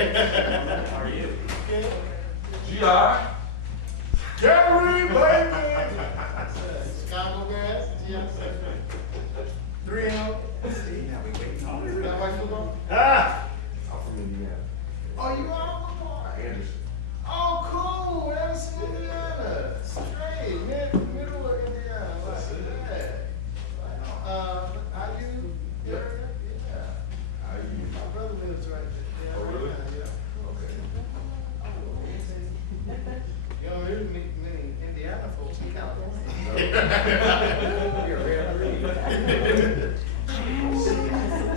How are you? G.I. Gary, baby! Chicago guys, G.I. 3M. Now we waiting on You got white football? Ah! I'm from Indiana. Oh, you are football? Anderson. Oh, cool. Anderson, Indiana. Straight. Middle of Indiana. Like that. How you? Yeah. How you? My brother lives right there. Yeah, Oh, really? Yeah. Okay. You know, there's many Indiana folks in California. You're a rare breed.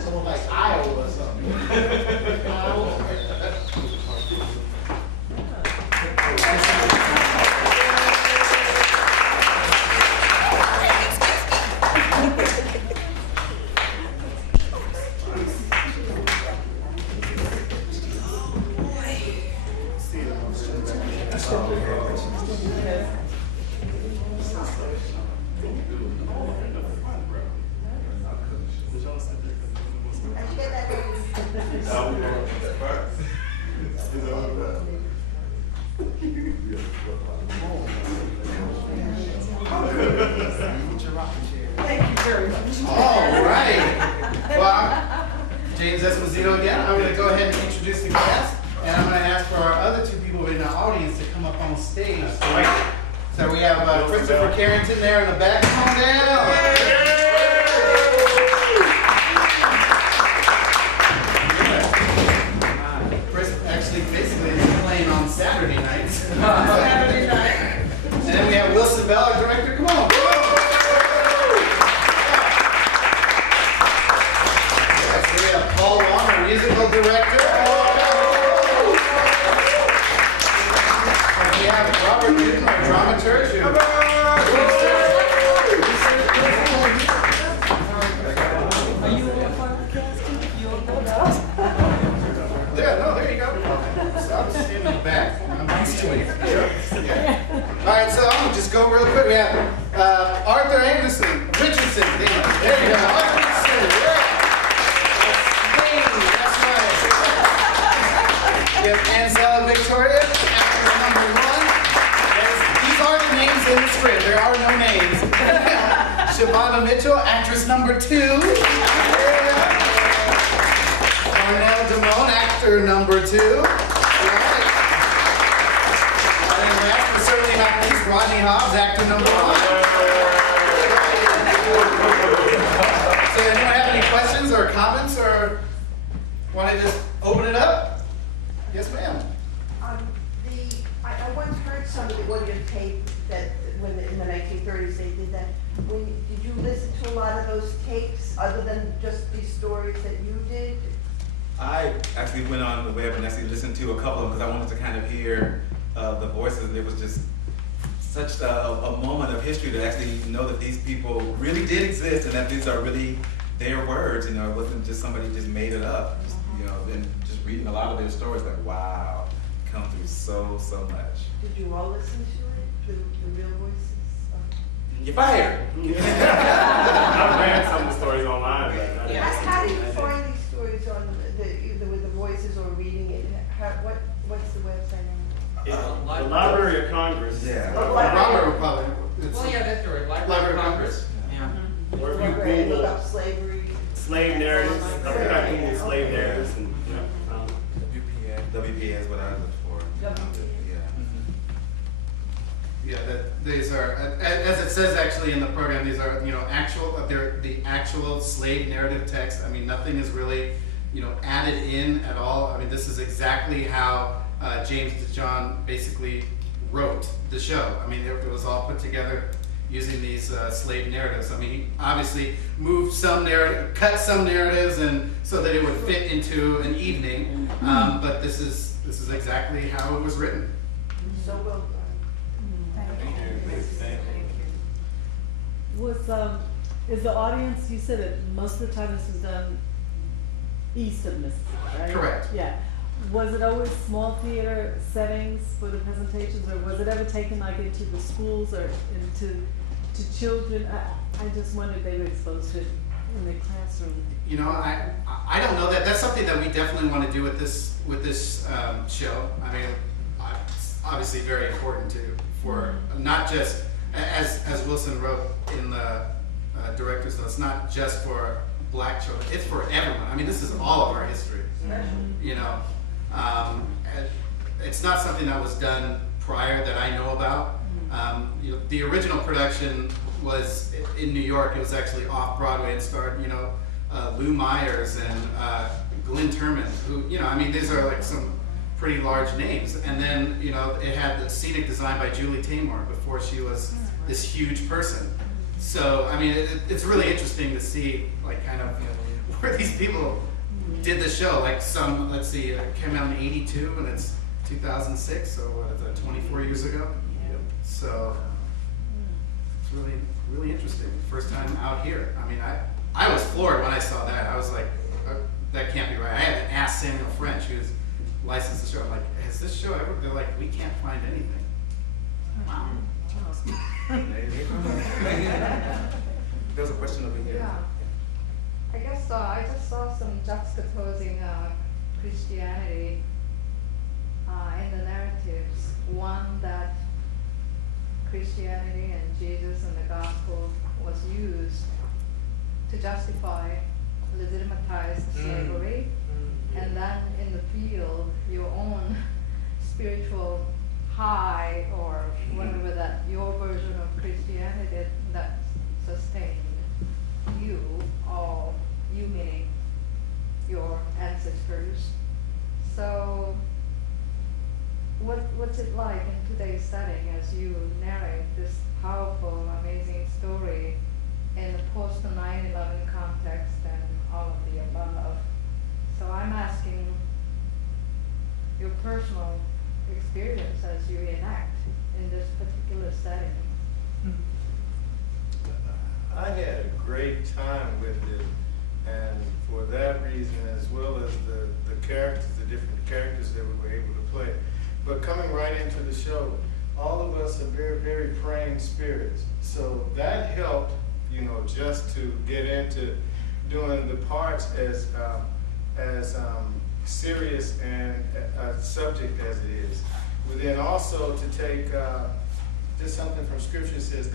Someone like Iowa or something. Iowa. All right. Well, James Esposito again. I'm going to go ahead and introduce the guest, and I'm going to ask for our other two people in the audience to come up on stage. So we have Christopher Carrington there in the back. Come on down. Chris actually basically is playing on Saturday nights. Saturday night. And then we have Wilson Bell, our director. Come on. Paul Wong, our musical director. And we have Robert Newton, our dramaturg. Are you a part of the cast too? You a part of Yeah, no, there you go. So I'm sitting in the back. I'm used to it. Yeah. All right, so I'm going to just go real quick. We have Arthur Richardson. There you go. Arthur Richardson. Yeah. That's right. We have Ansela Victoria, actor number 1. These are the names in the script. There are no names. Shabana Mitchell, actress number 2. Arnell Damone, actor number 2. Right. And last but certainly not least, Rodney Hobbs, actor number 1. So anyone have any questions or comments, or want to just open it up? Yes, ma'am. I once heard somebody audio tape that when in the 1930s they did that. Did you listen to a lot of those tapes other than just these stories that you did? I actually went on the web and actually listened to a couple of them because I wanted to kind of hear the voices, and it was just such a moment of history to actually know that these people really did exist and that these are really their words. You know, it wasn't just somebody just made it up. Just, you know, and just reading a lot of their stories, like wow, come through so much. Did you all listen to it? The real voices? You're fired. I've read some of the stories online. But I didn't listen How to do you it. find these stories on either with the voices or reading it? What's the website name? The Library of Congress. Yeah. Robert would probably. Well, yeah, that's right. Library of Congress. Yeah. Or if you Library, look Google up slavery. slave narratives, I think I Googled slave narratives and WPA is what I look for. Yeah, these are, as it says actually in the program, these are, they're the actual slave narrative text. I mean, nothing is really, added in at all. I mean, this is exactly how James DeJohn basically wrote the show. I mean, it was all put together using these slave narratives. I mean, he obviously moved some narrative, cut some narratives, and so that it would fit into an evening. But this is exactly how it was written. So well done. Is the audience, you said that most of the time this was done east of Mississippi, right? Correct. Yeah. Was it always small theater settings for the presentations, or was it ever taken like into the schools or into children? I just wondered if they were exposed to it in the classroom. I I don't know that. That's something that we definitely want to do with this show. I mean, it's obviously very important for not just as Wilson wrote in the director's notes, not just for Black children. It's for everyone. I mean, this is all of our history. You know, and it's not something that was done prior that I know about. You know, the original production was in New York. It was actually off Broadway. It starred, you know, Lou Myers and Glenn Turman, who, you know, I mean, these are like some pretty large names. And then, you know, it had the scenic design by Julie Taymor before she was this huge person. So, I mean, it's really interesting to see, like, kind of, you know, where these people did the show. Like some, let's see, it came out in '82 and it's 2006, so what is that, 24 years ago? So, it's really, really interesting. First time out here. I mean, I was floored when I saw that. I was like, that can't be right. I had to ask Samuel French, who's licensed the show. I'm like, has this show ever? They're like, we can't find anything. Wow. There's a question over here. Yeah. I guess I just saw some juxtaposing Christianity in the narratives. One, that Christianity and Jesus and the gospel was used to justify legitimatized slavery, and then in the field, your own spiritual high or whatever that your version of Christianity that sustained you, all you meaning your ancestors. So what's it like in today's setting as you narrate this powerful, amazing story in a post 9/11 context and all of the above? So I'm asking your personal experience as you enact in this particular setting. I had a great time with it, and for that reason, as well as the characters, the different characters that we were able to play. But coming right into the show, all of us are very, very praying spirits. So that helped, you know, just to get into doing the parts as serious and a subject as it is. But then also to take just something from Scripture that says,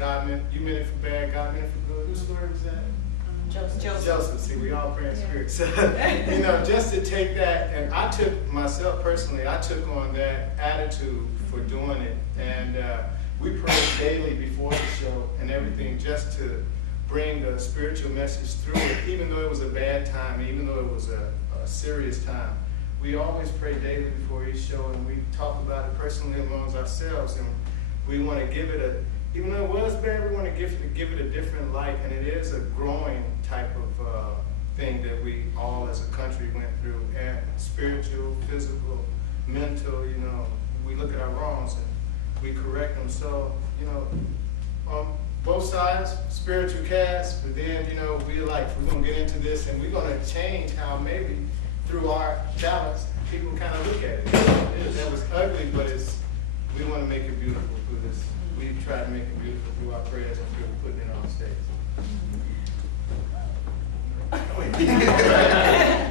you meant it for bad, God meant it for good. Whose story was that? Joseph. See, we all praying spirits. You know, just to take that, and I took myself personally, I took on that attitude for doing it, and we prayed daily before the show and everything, just to bring a spiritual message through it, even though it was a bad time, even though it was a serious time. We always pray daily before each show, and we talk about it personally amongst ourselves, and we want to give it even though it was bad, we want to give it a different light, and it is a growing type of thing that we all as a country went through, and spiritual, physical, mental, you know, we look at our wrongs and we correct them. So, you know, on both sides, spiritual cast, but then, you know, we're going to get into this and we're going to change how maybe through our talents, people kind of look at it. That was ugly, but we want to make it beautiful through this. We try to make it beautiful through our prayers and through putting it on stage.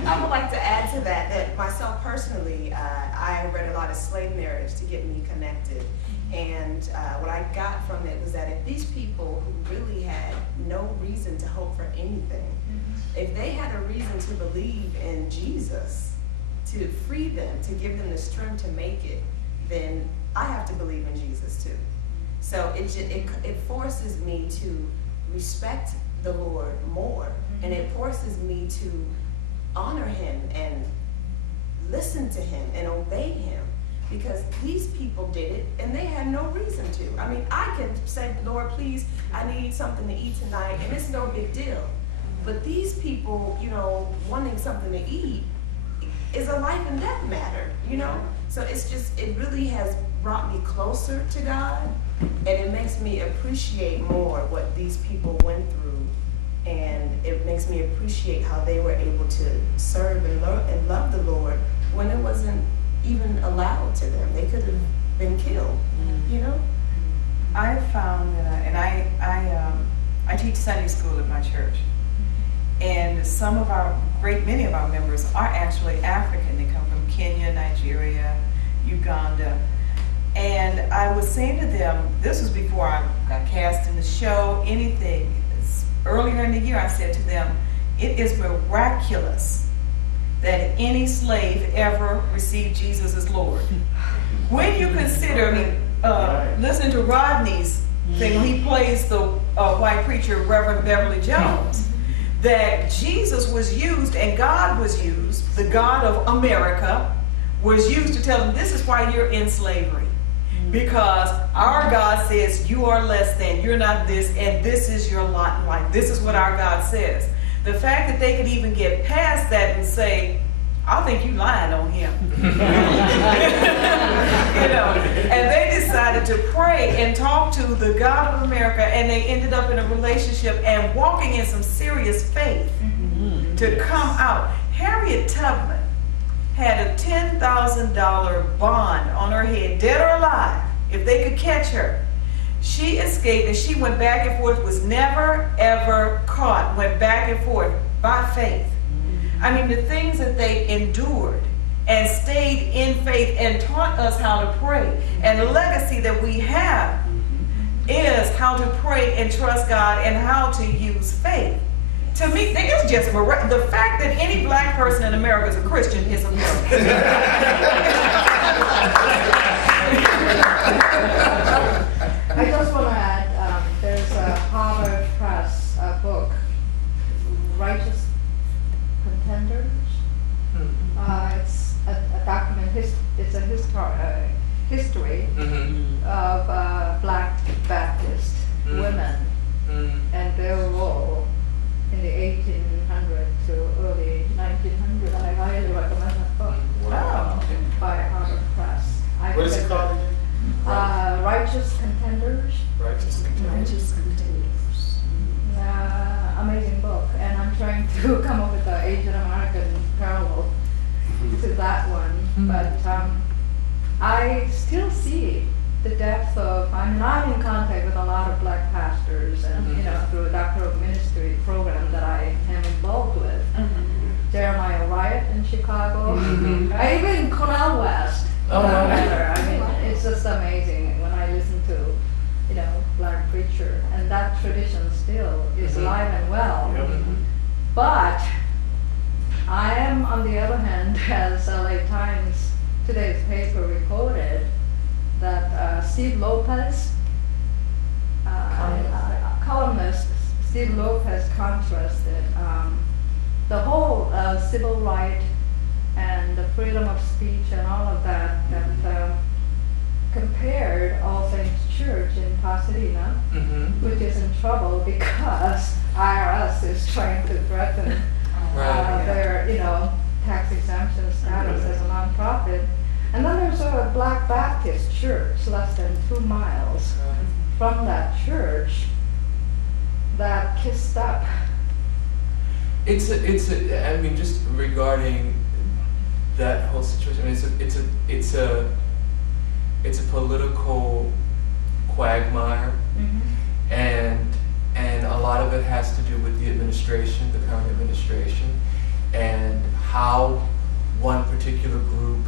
I would like to add to that myself personally, I read a lot of slave narratives to get me connected. And what I got from it was that if these people who really had no reason to hope for anything, if they had a reason to believe in Jesus, to free them, to give them the strength to make it, then I have to believe in Jesus too. So it forces me to respect the Lord more, and it forces me to honor him and listen to him and obey him, because these people did it and they had no reason to. I mean, I could say, Lord, please, I need something to eat tonight, and it's no big deal. But these people, you know, wanting something to eat is a life and death matter, you know? So it really has brought me closer to God, and it makes me appreciate more what these people went through, and it makes me appreciate how they were able to serve and love the Lord when it wasn't even allowed to them. They could have been killed, you know? I found that, and I teach Sunday school at my church, And many of our members are actually African. They come from Kenya, Nigeria, Uganda. And I was saying to them, this was before I got cast in the show, anything. Earlier in the year, I said to them, it is miraculous that any slave ever received Jesus as Lord. When you consider, listen to Rodney's thing, when he plays the white preacher, Reverend Beverly Jones, that Jesus was used and God was used, the God of America was used to tell them, this is why you're in slavery. Because our God says you are less than, you're not this, and this is your lot in life. This is what our God says. The fact that they could even get past that and say, I think you lying on him. And they decided to pray and talk to the God of America, and they ended up in a relationship and walking in some serious faith to come out. Harriet Tubman had a $10,000 bond on her head, dead or alive, if they could catch her. She escaped and she went back and forth, was never ever caught, went back and forth by faith. I mean, the things that they endured and stayed in faith and taught us how to pray. And the legacy that we have is how to pray and trust God and how to use faith. To me, it's just the fact that any black person in America is a Christian is a miracle. I just want to add, there's a Harvard Press book, Righteous Contenders. It's a document, it's a history of black Baptist women and their role in the 1800s to early 1900s. I highly recommend that book. Wow. By Harvard Press. What is it called again? Righteous Contenders. Righteous Contenders. Amazing book, and I'm trying to come up with an Asian American parallel to that one. But I still see the depth of. I mean, I'm in contact with a lot of black pastors, and through a Doctor of Ministry program that I am involved with. Jeremiah Wright in Chicago, even Cornell West. I mean, it's just amazing when I listen to, black preacher, and that tradition still is alive and well. But I am, on the other hand, as LA Times today's paper reported, that Steve Lopez, columnist Steve Lopez, contrasted the whole civil right and the freedom of speech and all of that, compared All Saints Church in Pasadena, which is in trouble because IRS is trying to threaten their, tax exemption status as a nonprofit. And then there's a Black Baptist church less than 2 miles from that church that kissed up. I mean, just regarding that whole situation, I mean, it's a political quagmire, and a lot of it has to do with the administration, the current administration, and how one particular group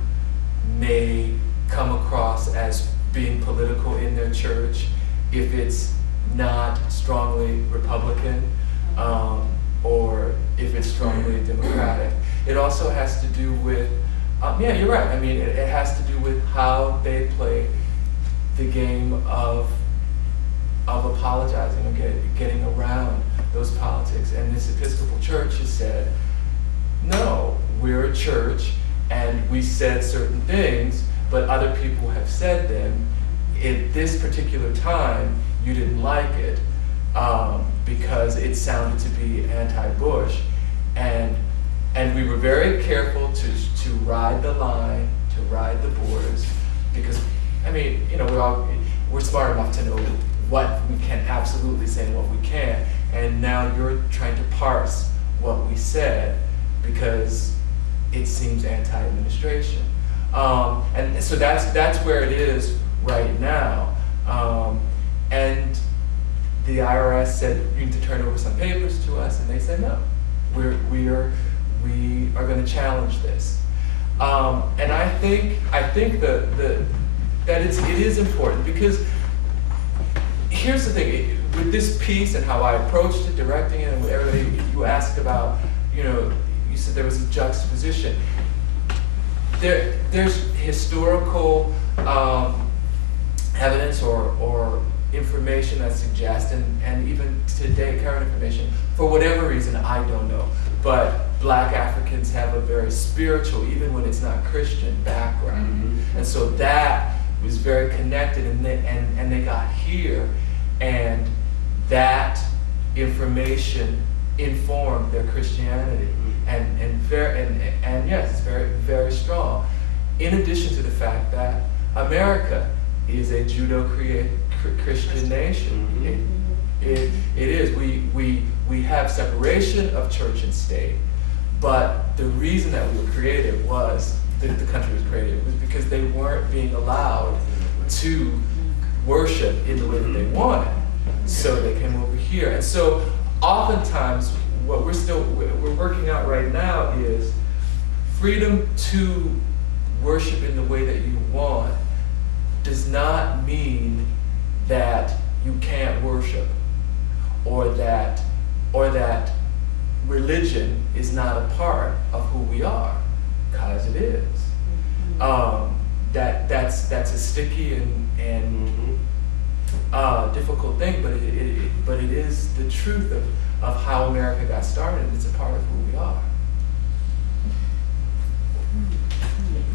may come across as being political in their church if it's not strongly Republican, or if it's strongly Democratic. It also has to do with, yeah, you're right. I mean, it has to do with how they play the game of apologizing and getting around those politics. And this Episcopal Church has said, no, we're a church and we said certain things, but other people have said them. At this particular time, you didn't like it because it sounded to be anti-Bush. And we were very careful to ride the line, to ride the borders, because, I mean, we're smart enough to know what we can absolutely say and what we can't. And now you're trying to parse what we said because it seems anti-administration. And so that's where it is right now. And the IRS said, you need to turn over some papers to us, and they said no. we are going to challenge this. And I think that it is important, because here's the thing, with this piece and how I approached it, directing it, and everybody you asked about, you said there was a juxtaposition. There's historical evidence or information that suggests, and even today, current information, for whatever reason, I don't know, but Black Africans have a very spiritual, even when it's not Christian, background. And so that was very connected, and they got here, and that information informed their Christianity, and yes, it's very, very strong. In addition to the fact that America is a Judeo-Christian nation. It is. We have separation of church and state, but the reason that we were created was, the country was created, was because they weren't being allowed to worship in the way that they wanted. So they came over here. And so oftentimes what we're working out right now is freedom to worship in the way that you want does not mean that you can't worship, or that religion is not a part of who we are, because it is. That's a sticky and difficult thing, but it is the truth of how America got started. It's a part of who we are.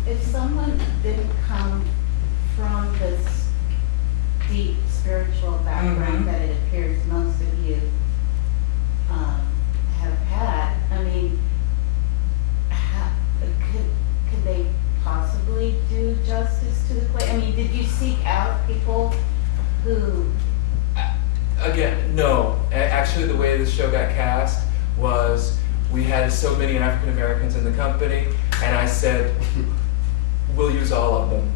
If someone didn't come from this deep spiritual background that it appears most of you have had, I mean, could they possibly do justice to the play? I mean, did you seek out people who... Again, no. Actually, the way the show got cast was we had so many African Americans in the company, and I said, we'll use all of them.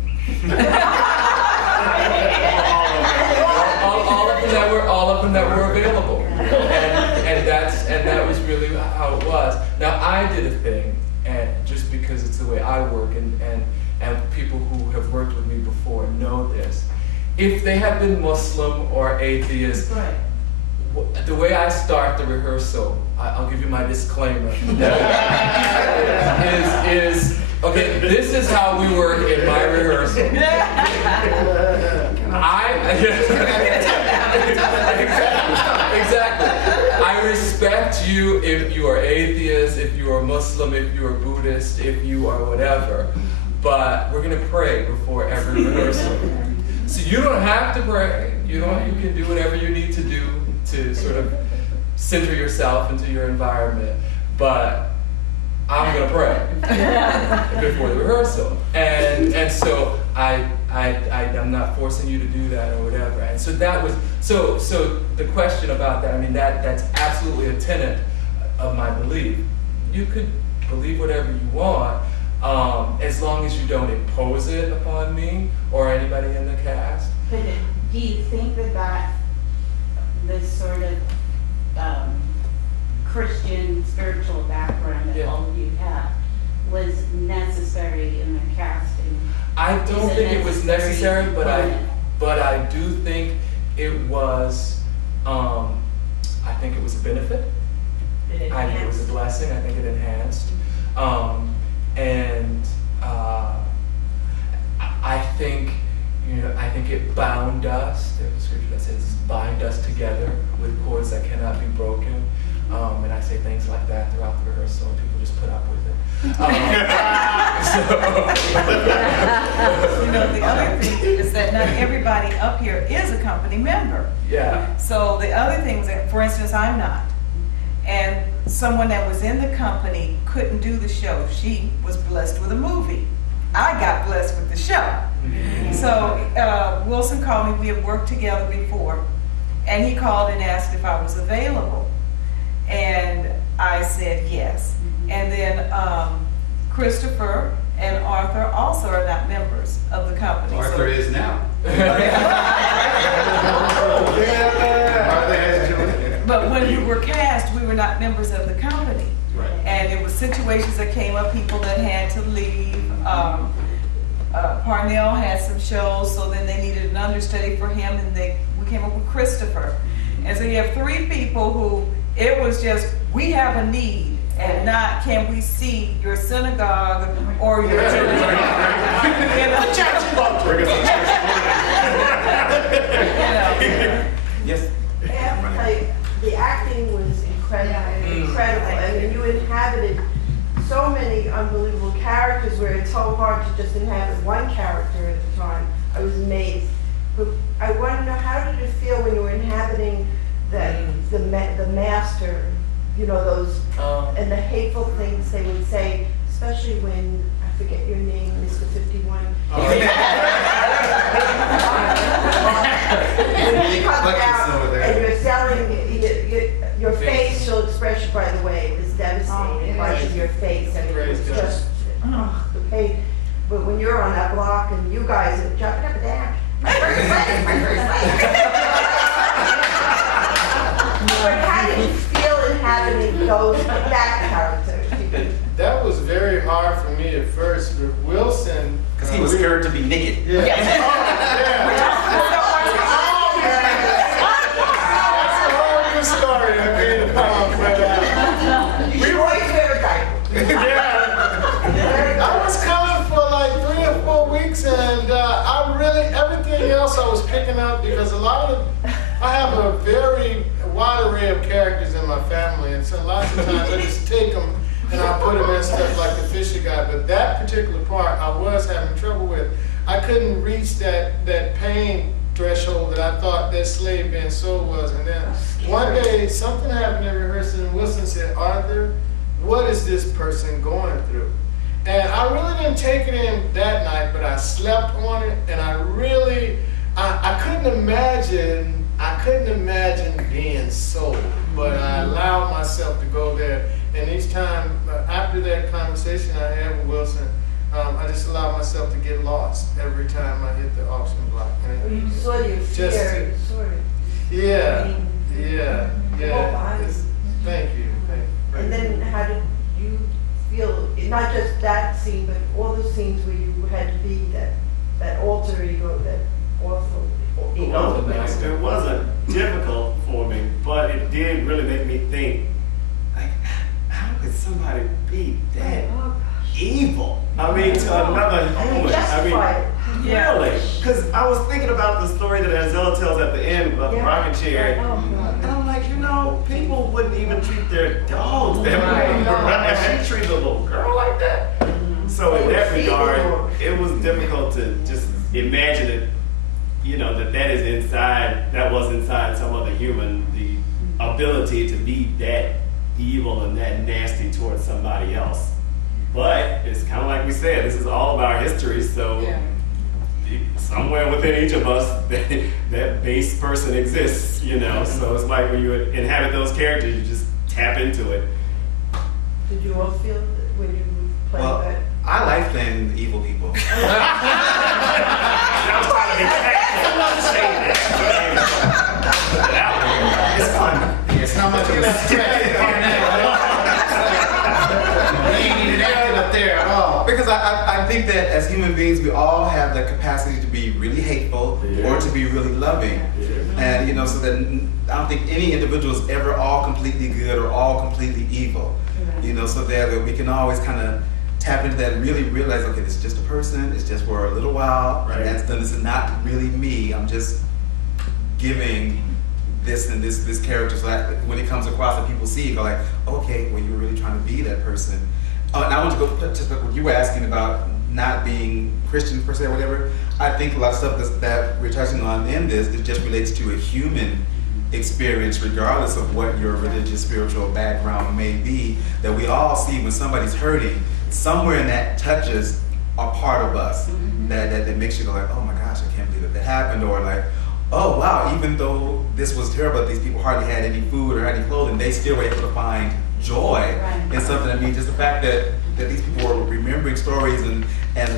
all of them that were available, and that was really how it was. Now I did a thing, and just because it's the way I work, and people who have worked with me before know this. If they have been Muslim or atheist, right. The way I start the rehearsal, I'll give you my disclaimer, is okay, this is how we work in my rehearsal. Exactly. I respect you if you are atheist, if you are Muslim, if you are Buddhist, if you are whatever, but we're gonna pray before every rehearsal. So you don't have to pray. You can do whatever you need to do to sort of center yourself into your environment, but I'm gonna pray before the rehearsal, and so I'm not forcing you to do that or whatever. And so that was so the question about that. I mean, that's absolutely a tenet of my belief. You could believe whatever you want, as long as you don't impose it upon me or anybody in the cast. But do you think that this sort of Christian spiritual background that all of you have was necessary in the casting? I don't think it was necessary, but I do think it was. I think it was a benefit. I think it was a blessing. I think it enhanced, and I think I think it bound us. There's a scripture that says, "Bind us together with cords that cannot be broken." And I say things like that throughout the rehearsal, and people just put up with it. The other thing is that not everybody up here is a company member. Yeah. So the other things that, for instance, I'm not. And someone that was in the company couldn't do the show. She was blessed with a movie. I got blessed with the show. So Wilson called me, we had worked together before, and he called and asked if I was available. And I said yes. And then Christopher and Arthur also are not members of the company. Arthur is now. But when we were cast, we were not members of the company. Right. And there were situations that came up, people that had to leave. Parnell had some shows, so then they needed an understudy for him, and we came up with Christopher. And so you have three people who, it was just, we have a need, and not can we see your synagogue or your church. Yes. The acting was incredible. I mean, you inhabited so many unbelievable characters where it's so hard to just inhabit one character at a time. I was amazed. But I want to know, how did it feel when you were inhabiting the master, you know, those, and the hateful things they would say, especially when, I forget your name, Mr. 51. When he comes out and you're selling, your facial expression, by the way, was devastating. Parts of your face, I mean, it was just, the pain. But when you're on that block and you guys are jumping up and down, my first life. But how did you feel inhabiting that character? That was very hard for me at first. With Wilson, because he was scared to be naked. Yeah. That's a whole new story. We always wear a diaper. Yeah. I was coming for like 3 or 4 weeks, and I really, everything else I was picking up, because I have a very wide array of characters in my family, and so lots of times I just take them and I put them in stuff like the Fisher guy. But that particular part I was having trouble with. I couldn't reach that pain threshold that I thought that slave being sold was. And then one day something happened in rehearsal, and Wilson said, "Arthur, what is this person going through?" And I really didn't take it in that night, but I slept on it, and I really, I couldn't imagine being sold, but I allowed myself to go there. And each time, after that conversation I had with Wilson, I just allowed myself to get lost every time I hit the auction block. And you saw your fear, Yeah. Thank you. And then how did you feel, not just that scene, but all the scenes where you had to be that alter ego, that awful ego? It wasn't difficult for me, but it did really make me think, like, how could somebody be that evil? I mean, to another human. I mean, really? Because I was thinking about the story that Angela tells at the end about the rocking chair, and I'm like, people wouldn't even treat their dogs that way. And she treated a little girl like that. So in that regard, it was difficult to just imagine it. That was inside some other human, the ability to be that evil and that nasty towards somebody else. But it's kind of like we said, this is all of our history, so somewhere within each of us, that base person exists, So it's like when you inhabit those characters, you just tap into it. Did you all feel that when you played that? I like playing evil people. It's fun. It's not much of a stretch. They ain't even acting up there at all. Because I think that as human beings, we all have the capacity to be really hateful or to be really loving. And, so that I don't think any individual is ever all completely good or all completely evil. So that we can always kind of tap into that and really realize, okay, this is just a person, it's just for a little while, and that's done. This is not really me. I'm just giving this and this character, so that when it comes across and people see it, go like, okay, well, you were really trying to be that person. And I want to go just like what you were asking about not being Christian per se or whatever. I think a lot of stuff that we're touching on in this, it just relates to a human experience, regardless of what your religious, spiritual background may be, that we all see when somebody's hurting, somewhere in that touches a part of us that makes you go like, oh my gosh, I can't believe that happened, or like, oh wow, even though this was terrible, these people hardly had any food or any clothing, they still were able to find joy in something. I mean, just the fact that these people were remembering stories and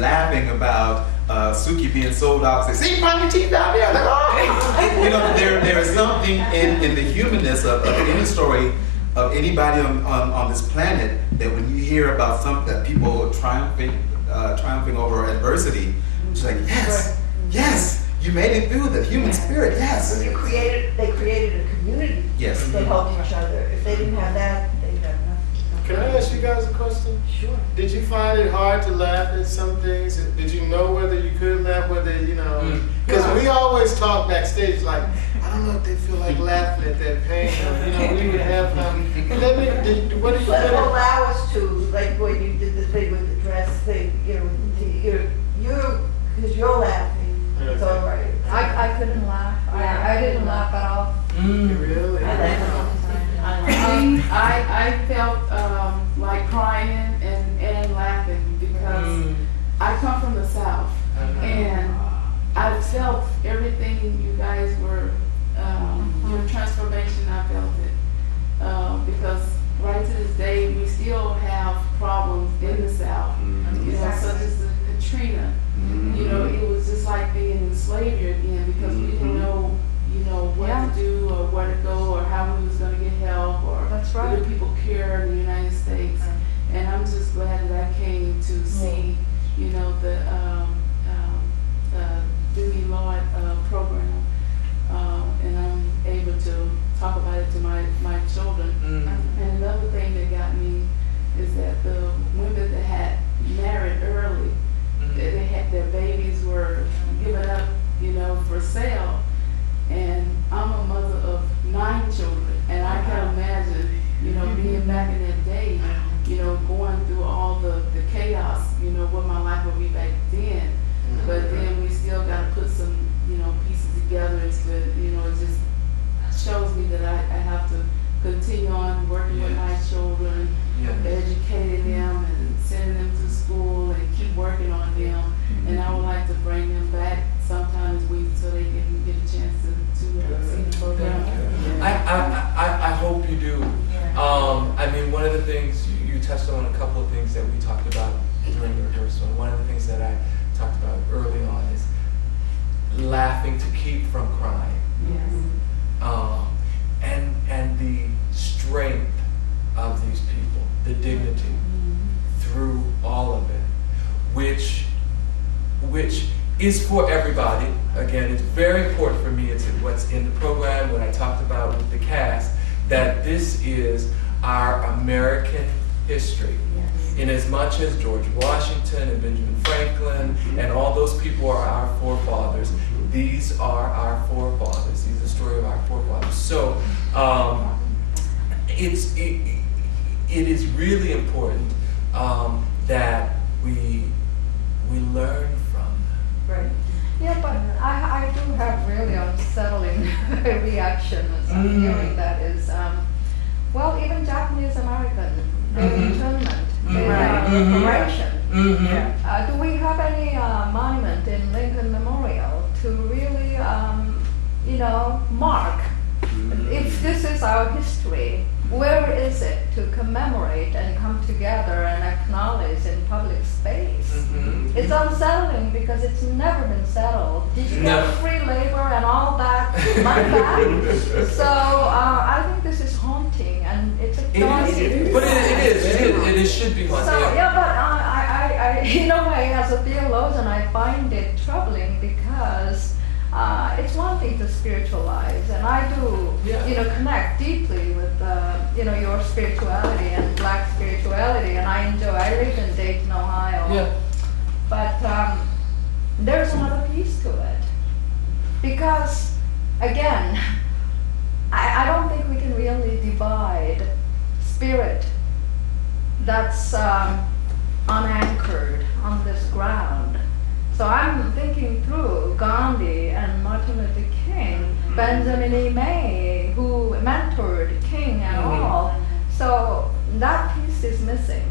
laughing about Suki being sold out, say, see, find your teeth out there. Like, oh. There is something in the humanness of any story of anybody on this planet that when you hear about something that people are triumphing over adversity, it's like, yes, you made it through the human spirit, yes. They created a community Yes. that helped each other. If they didn't have that, they'd have nothing. Can I ask you guys a question? Sure. Did you find it hard to laugh at some things? Did you know whether you could laugh, whether, you know, because we always talk backstage like, I don't know if they feel like laughing at that pain, or, you know, we would have, what do you But think? allow us to, like when you did the thing with the dress thing, you know, because you're laughing, it's all right. I couldn't laugh. I didn't laugh at all. Really? I felt like crying and laughing because I come from the South and I felt everything you guys were, your transformation, I felt it. Because right to this day, we still have problems in the South, you know, such as the Katrina. You know, it was just like being in slavery again because we didn't know, you know, what to do or where to go or how we was going to get help or whether people care in the United States. And I'm just glad that I came to see, you know, the Do Me Lord program. And I'm able to talk about it to my children. And another thing that got me is that the women that had married early, they had their babies were given up, you know, for sale. And I'm a mother of 9 children, and I can imagine, you know, being back in that day, you know, going through all the chaos, you know, what my life would be back then. But then we still got to put some, you know, pieces together. It's good, you know, it just shows me that I have to continue on working with my children, educating them and sending them to school and keep working on them. And I would like to bring them back sometime this week so they can get a chance to see the program. I hope you do. I mean, one of the things, you touched on a couple of things that we talked about during the rehearsal. One of the things that I talked about early on is laughing to keep from crying. And the strength of these people, the dignity through all of it, which is for everybody. Again, it's very important for me. It's what's in the program, what I talked about with the cast, that this is our American history. In as much as George Washington and Benjamin Franklin and all those people are our forefathers, these are our forefathers. These are the story of our forefathers. So it is really important that we learn from them. Right. Yeah, but I do have really unsettling reactions on hearing that is, well, even Japanese American, their internment, their preparation. Do we have any monument in Lincoln Memorial to really, you know, mark if this is our history? Where is it to commemorate and come together and acknowledge in public space? It's unsettling because it's never been settled. Did you get free labor and all that money back? So I think this is haunting and it's a daunting. But it should be haunting. So yeah, but I in a way, as a theologian, I find it troubling because it's one thing to spiritualize, and I do, you know, connect deeply with, you know, your spirituality and Black spirituality, and I enjoy. I live in Dayton, Ohio, but there's another piece to it, because again, I don't think we can really divide spirit that's unanchored on this ground. So I'm thinking through Gandhi and Martin Luther King, Benjamin E. May, who mentored King and all. So that piece is missing.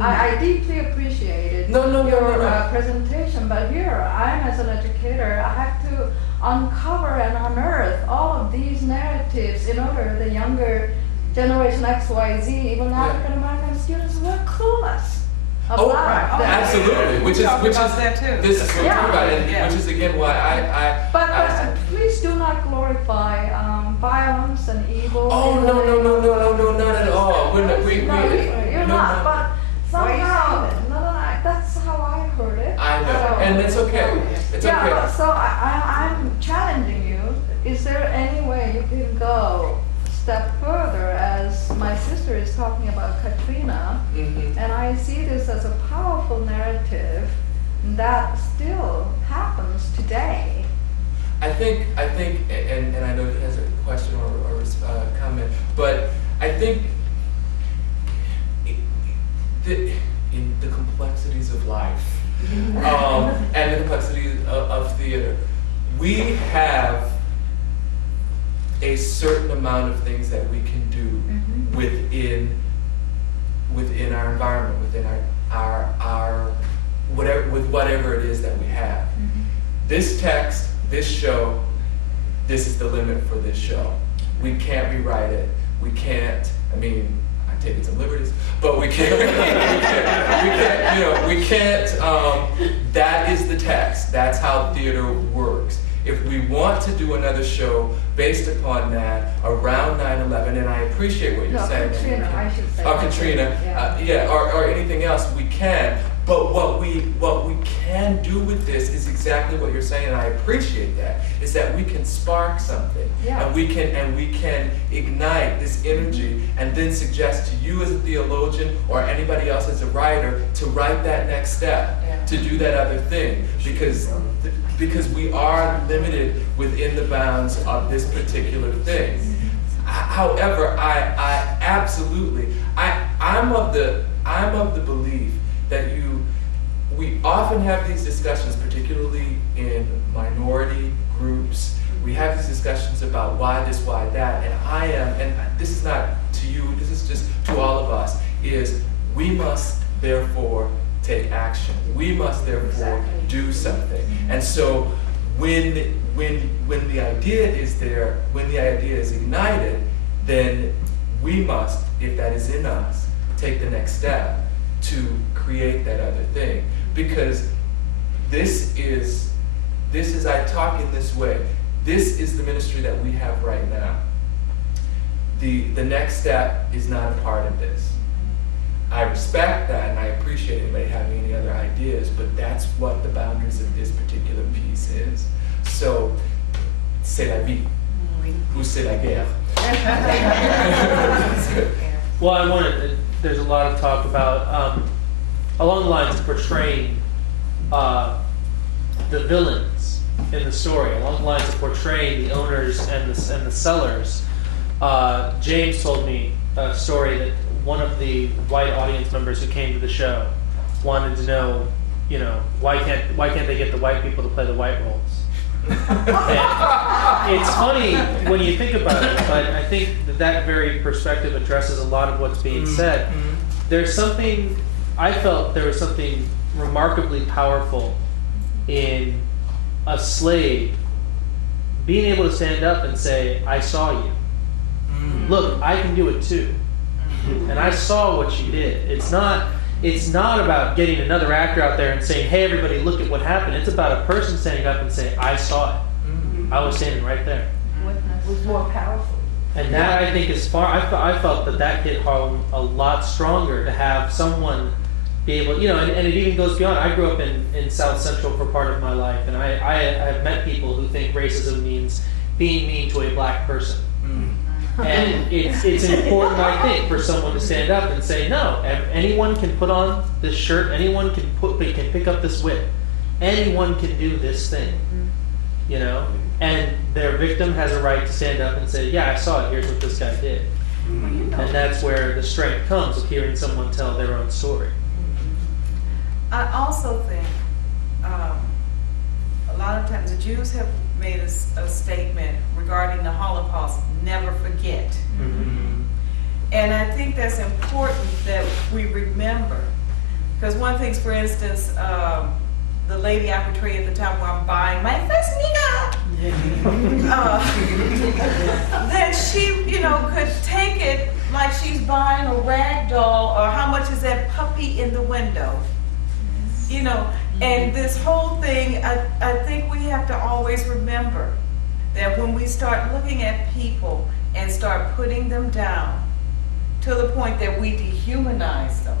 I deeply appreciated your presentation, but here I'm as an educator, I have to uncover and unearth all of these narratives in order the younger generation XYZ, even African American students, were clueless. Absolutely. Which is this is what about it, which is again why I But please do not glorify violence and evil. Oh, no, not at all. We're not, you're not, but somehow, that's how I heard it. I know, and it's okay. It's okay. But so I'm challenging you. Is there any way you can go a step further, as my sister is talking about Katrina, and I see this as a powerful narrative that still happens today. I think, and I know it has a question or comment, but I think in the complexities of life and the complexities of theater, we have a certain amount of things that we can do within our environment, within our whatever it is that we have. This text, this show, this is the limit for this show. We can't rewrite it. We can't, I mean, I'm taking some liberties, but we can't, that is the text. That's how theater works. If we want to do another show based upon that around 9/11, and I appreciate what you're saying. Katrina, I should say. Katrina, or anything else, we can. But what we can do with this is exactly what you're saying, and I appreciate that. Is that we can spark something, and we can ignite this energy, and then suggest to you as a theologian or anybody else as a writer to write that next step, to do that other thing, because we are limited within the bounds of this particular thing. However, I absolutely, I'm of the belief that we often have these discussions, particularly in minority groups. We have these discussions about why this, why that, and this is not to you, this is just to all of us, is we must therefore take action. We must therefore do something. And so when the idea is there, when the idea is ignited, then we must, if that is in us, take the next step to create that other thing. Because this is I talk in this way. This is the ministry that we have right now. The next step is not a part of this. I respect that and I appreciate anybody having any other ideas, but that's what the boundaries of this particular piece is. So, c'est la vie, ou c'est la guerre. Well, there's a lot of talk about, along the lines of portraying the villains in the story, along the lines of portraying the owners and the sellers. James told me a story that one of the white audience members who came to the show wanted to know, why can't they get the white people to play the white roles? And it's funny when you think about it, but I think that very perspective addresses a lot of what's being said. I felt there was something remarkably powerful in a slave being able to stand up and say, I saw you. Look, I can do it too. And I saw what you did. It's not about getting another actor out there and saying, hey everybody, look at what happened. It's about a person standing up and saying, I saw it. I was standing right there. It was more powerful. And that, I think, is I felt that hit home a lot stronger, to have someone be able, and it even goes beyond. I grew up in South Central for part of my life, and I have met people who think racism means being mean to a black person. And it's important, I think, for someone to stand up and say, no, anyone can put on this shirt, anyone can pick up this whip, anyone can do this thing, and their victim has a right to stand up and say, yeah, I saw it, here's what this guy did. And that's where the strength comes, of hearing someone tell their own story. I also think a lot of times the Jews have made a statement regarding the Holocaust, never forget. And I think that's important that we remember. Because one thing, for instance, the lady I portrayed at the time where I'm buying my first nigga, that she, could take it like she's buying a rag doll, or how much is that puppy in the window? And this whole thing, I think we have to always remember that when we start looking at people and start putting them down to the point that we dehumanize them,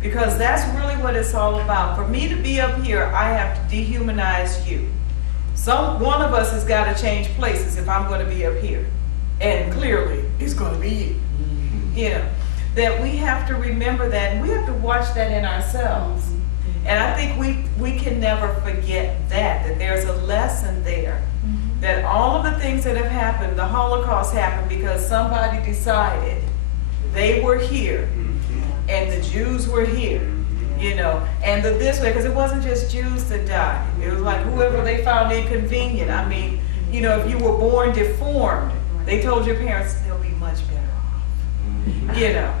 because that's really what it's all about. For me to be up here, I have to dehumanize you. One of us has got to change places if I'm going to be up here, and clearly it's going to be you. You know, that we have to remember that, and we have to watch that in ourselves. And I think we can never forget that there's a lesson there. That all of the things that have happened, the Holocaust happened because somebody decided they were here and the Jews were here, you know, and this way, because it wasn't just Jews that died. It was like whoever they found inconvenient. I mean, you know, if you were born deformed, they told your parents they'll be much better off, you know.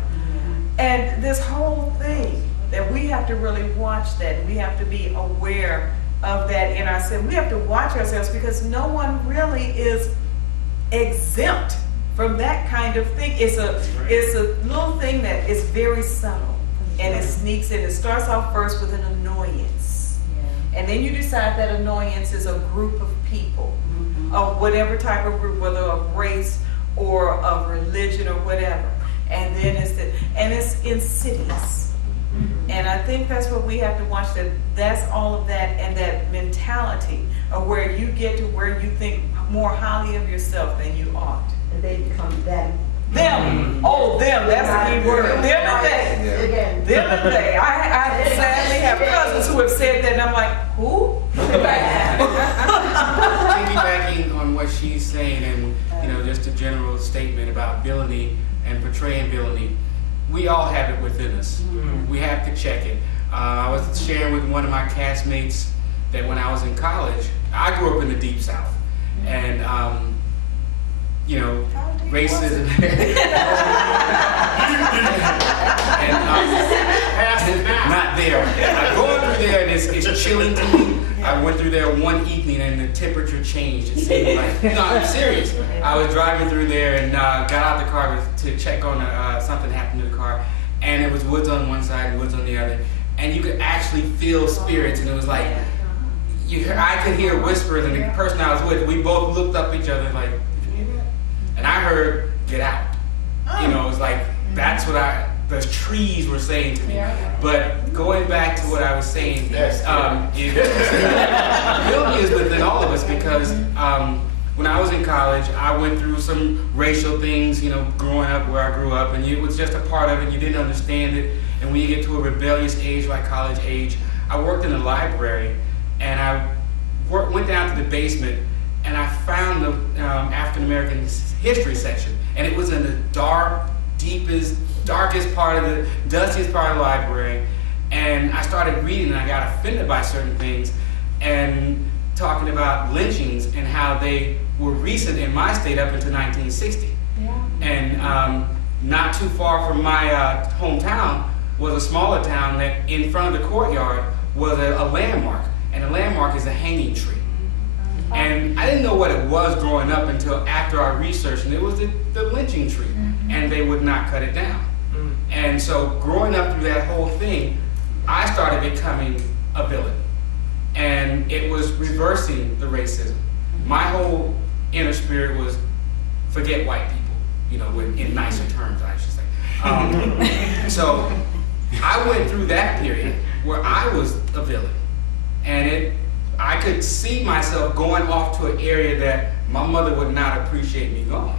And this whole thing, that we have to really watch that. We have to be aware of that in ourselves. We have to watch ourselves because no one really is exempt from that kind of thing. It's a little thing that is very subtle, and it sneaks in. It starts off first with an annoyance, and then you decide that annoyance is a group of people, of whatever type of group, whether of race or of religion or whatever, and then it's insidious. And I think that's what we have to watch, that's all of that, and that mentality of where you get to where you think more highly of yourself than you ought. And they become them. Them! Oh, them, that's a key word. Them and they. Again. Them and they. I sadly have cousins who have said that, and I'm like, who? Piggybacking on what she's saying, and you know, just a general statement about villainy and portraying villainy. We all have it within us. We have to check it. I was sharing with one of my castmates that when I was in college, I grew up in the Deep South, and you know, racism. Not there. I'm going through there, and it's chilling to me. I went through there one evening, and the temperature changed. It seemed like, no, I'm serious. I was driving through there and got out the car to check on something happened to the car, and it was woods on one side and woods on the other, and you could actually feel spirits, and it was like I could hear whispers, and the person I was with, we both looked up at each other like, did you hear that? And I heard, get out. You know, it was like, that's what the trees were saying to me. But going back to what I was saying, villainy is within all of us, because when I was in college, I went through some racial things, you know, growing up where I grew up, and it was just a part of it. You didn't understand it. And when you get to a rebellious age, like college age, I worked in a library, and I went down to the basement, and I found the African American history section, and it was in the darkest part of the dustiest part of the library. And I started reading, and I got offended by certain things, and talking about lynchings and how they were recent in my state up until 1960. And not too far from my hometown was a smaller town that in front of the courtyard was a landmark, and a landmark is a hanging tree. And I didn't know what it was growing up until after our research, and it was the lynching tree, and they would not cut it down. And so growing up through that whole thing, I started becoming a villain, and it was reversing the racism. My whole inner spirit was forget white people, you know, in nicer terms, I should say. So I went through that period where I was a villain, and I could see myself going off to an area that my mother would not appreciate me going.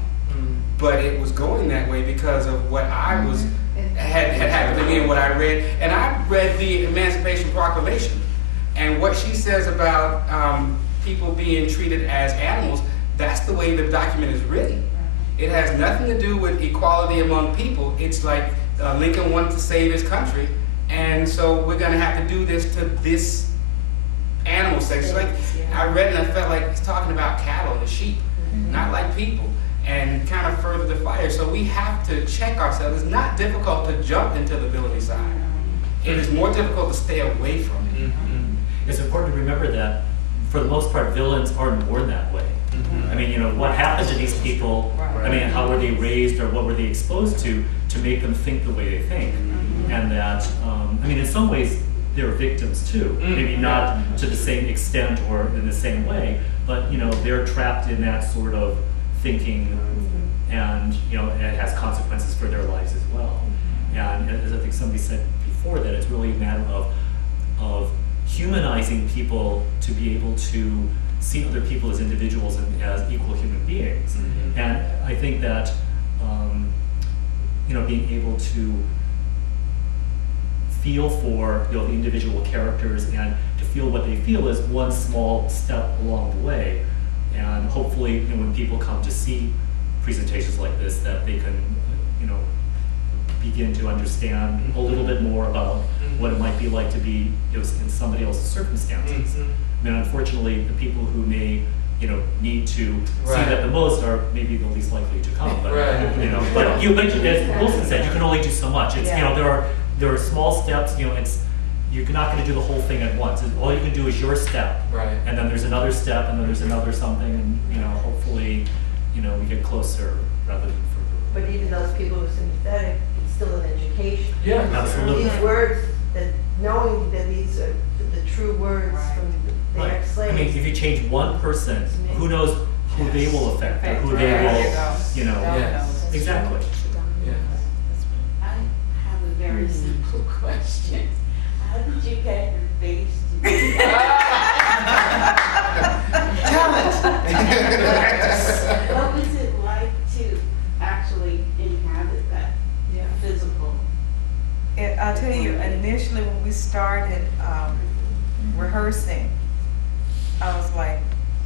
But it was going that way because of what I was had happened to me and what I read. And I read the Emancipation Proclamation, and what she says about people being treated as animals, that's the way the document is written. It has nothing to do with equality among people. It's like Lincoln wanted to save his country, and so we're gonna have to do this to this animal section. Like I read and I felt like he's talking about cattle and sheep, not like people, and kind of further the fire. So we have to check ourselves. It's not difficult to jump into the villainy side. It is more difficult to stay away from it. It's important to remember that for the most part, villains are born that way. I mean, you know, what happened to these people, I mean, how were they raised or what were they exposed to make them think the way they think? And that, I mean, in some ways, they're victims too. Maybe not to the same extent or in the same way, but you know, they're trapped in that sort of thinking, and you know, it has consequences for their lives as well. And as I think somebody said before, that it's really a matter of humanizing people to be able to see other people as individuals and as equal human beings. And I think that you know, being able to feel for, you know, the individual characters and to feel what they feel is one small step along the way. And hopefully, you know, when people come to see presentations like this, that they can, you know, begin to understand a little bit more about what it might be like to be, you know, in somebody else's circumstances. I mean, unfortunately, the people who may, you know, need to see that the most are maybe the least likely to come. But you know, but as Wilson said, you can only do so much. It's you know, there are small steps. You know, you're not going to do the whole thing at once. All you can do is your step, and then there's another step, and then there's another something, and you know, hopefully, you know, we get closer rather than further. But even those people who are sympathetic, it's still an education. Yeah, absolutely. These words, that knowing that these are the true words from the ex-slaves. I mean, if you change one person, who knows who they will affect, or who they will, you know. Exactly. I have a very simple question. How did you get your face to be What was it like to actually inhabit that physical? And I'll tell you, initially when we started rehearsing, I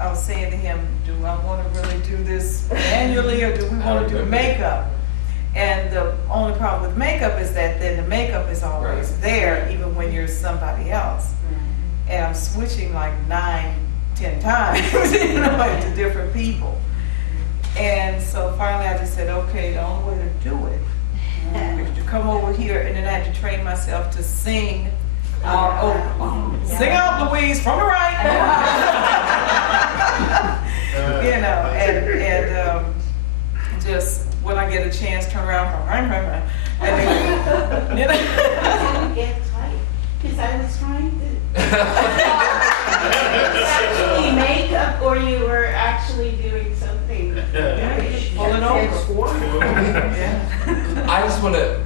was saying to him, do I want to really do this manually, or do we want to do makeup? And the only problem with makeup is that then the makeup is always there, even when you're somebody else. And I'm switching like 9, 10 times, you know, like to different people. And so finally I just said, okay, the only way to do it is to come over here, and then I had to train myself to sing. Sing out, Louise, from the right. You know, and just when I get a chance, turn around, and then, you know. I didn't get tight, because I was trying to. Actually makeup, or you were actually doing something. Pull it over. I just want to,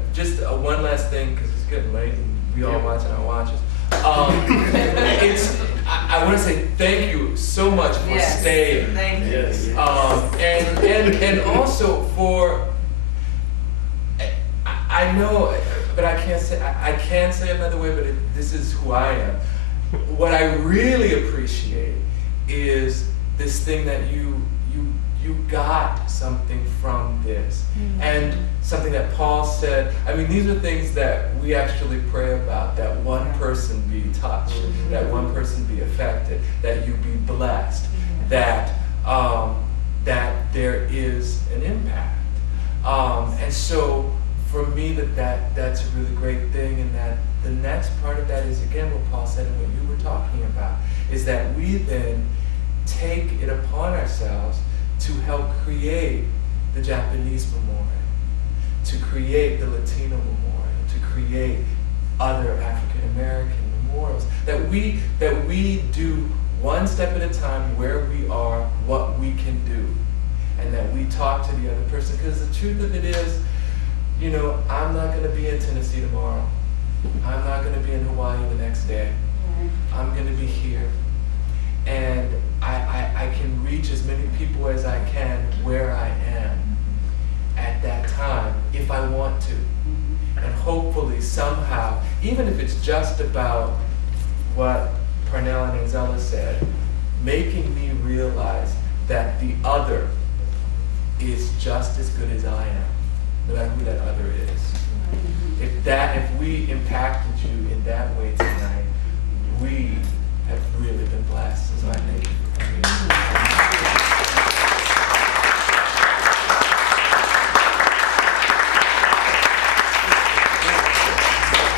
one last thing, because it's getting late and we all watching our watches. I want to say thank you so much for staying. Thank you. And also for, I know, but I can't say it another way, but this is who I am. What I really appreciate is this thing that you got something from this. And something that Paul said, I mean, these are things that we actually pray about, that one person be touched, that one person be affected, that you be blessed, that there is an impact. And so for me, that's a really great thing, and that the next part of that is, again, what Paul said and what you were talking about, is that we then take it upon ourselves to help create the Japanese memorial, to create the Latino memorial, to create other African American memorials. That we do one step at a time where we are, what we can do, and that we talk to the other person. Because the truth of it is, you know, I'm not going to be in Tennessee tomorrow. I'm not going to be in Hawaii the next day. I'm going to be here. And I can reach as many people as I can where I am at that time, if I want to. And hopefully somehow, even if it's just about what Parnell and Anzella said, making me realize that the other is just as good as I am, no matter who that other is. If we impacted you in that way tonight, we have really been blessed. So I thank you for coming.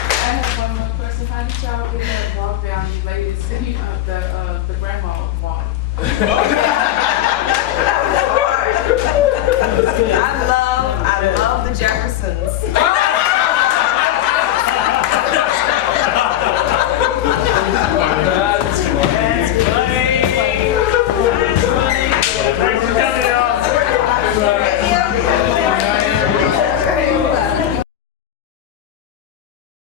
I have one more question. How did y'all get that walk down you ladies, the grandma walk?